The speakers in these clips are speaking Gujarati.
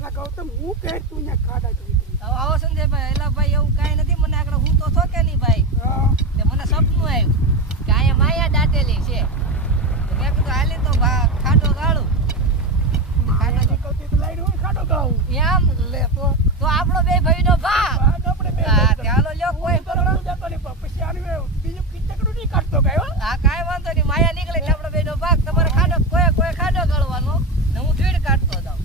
ના ગૌતમ હું કહે તું ને ખાડા કરી હવે આવો સંજયભાઈ એલા ભાઈ એવું કાંઈ નથી મને આગળ હું તો છો કે નહીં ભાઈ તે મને સપનું આવ્યું કે અહીંયા માયા દાટેલી છે તો મેં કીધું હાલે તો ખાડો ગાળું ખાડા નીકળતી તો લાઈન હું ખાડો ગાઉં એમ લે તો આપણો બે ભાઈનો ભાગ આપણે બે હા ચાલો લ્યો કોઈ પકડો જતો નહીં પછી આને બીજું કિચકડું નહીં કાઢતો કાયો હા કાંઈ વાંધો નહીં માયા નીકળે એટલે આપણો બેનો ભાગ તમારે ખાડો કોઈ ખાડો ગાળવાનો ને હું ફીડ કાઢતો જાઉં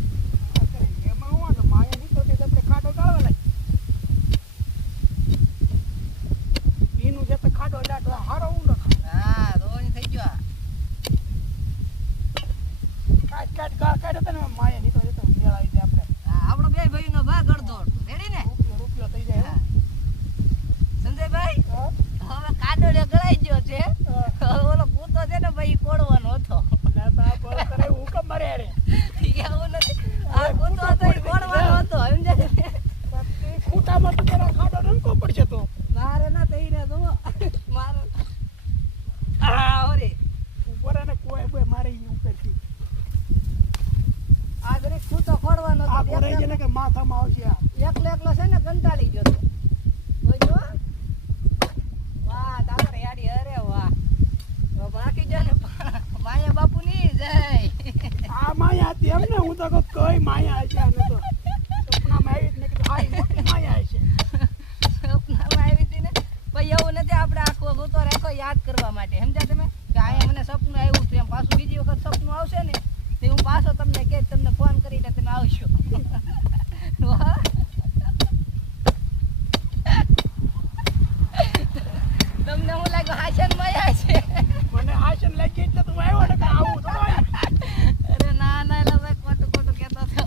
એમાં હું વાંધો માયા નીકળતી આપણે ખાડો ગાળવા લાગ એનું જે ખાડો લાટ હારો ઊંડો હા રોજ થઈ ગયો કાઢ તને માયા નીકળે તો મેળ આવી જાય આપણે હા આપણો બે ભાઈનો ભાગ અડધો રેડી ને રૂપિયો થઈ જાય સંજયભાઈ હવે કાડો લે ગળાઈ ગયો છે ઓલો પૂતો છે ને ભાઈ કોડવાનો હતો હુકમ મારે રે એવું નથી આ પૂતો હતો એ કોડવાનો હતો સમજે ખૂટામાં તો તેરા ખાડો રંકો પડશે તો મારે ના થઈ રે તો મારે આ ઓરે ઉપર ને કોઈ મારે ઉપરથી આ દરેક પૂતો કોડવાનો આ હતો પડે છે ને કે માથામાં આવશે એકલો છે ને કંટાળી ગયો તો જોજો વાહ તારે યાડી અરે વાહ બાકી જો ને માયા બાપુ ની જય આ માયા હતી એમ ને હું તો કહું કઈ માયા છે આને તો સપનામાં આવી જ ને કે હાઈ મોટી માયા છે સપનામાં આવી હતી ને ભાઈ એવું નથી આપણે આખો ગોતો રાખો યાદ કરવા માટે સમજ્યા તમે કે અહીંયા મને સપનું આવ્યું હતું એમ પાછું બીજી વખત સપનું આવશે ને તો હું પાછો તમને કે તમને ફોન કરીને તમે આવશો વાહ તમને હું લાગ્યું હાશન માયા છે મને હાશન લાગી એટલે તું આવ્યો ને કે આવું તો અરે ના એલા ભાઈ ખોટું કહેતો હતો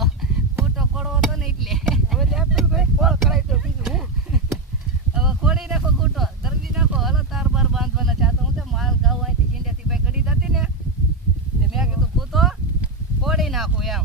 ખોટો ખોડવો હતો ને એટલે હવે લેતું ભાઈ કોલ કરાઈ દો બીજું હું હવે ખોડી નાખો ખોટો ધરવી નાખો હલો તાર બાર બાંધવાના ચાતો હું તો માલ ગાઉ અહીંથી ચીંડેથી ભાઈ ગડી જતી ને મેં કીધું ખોટો ખોડી નાખું એમ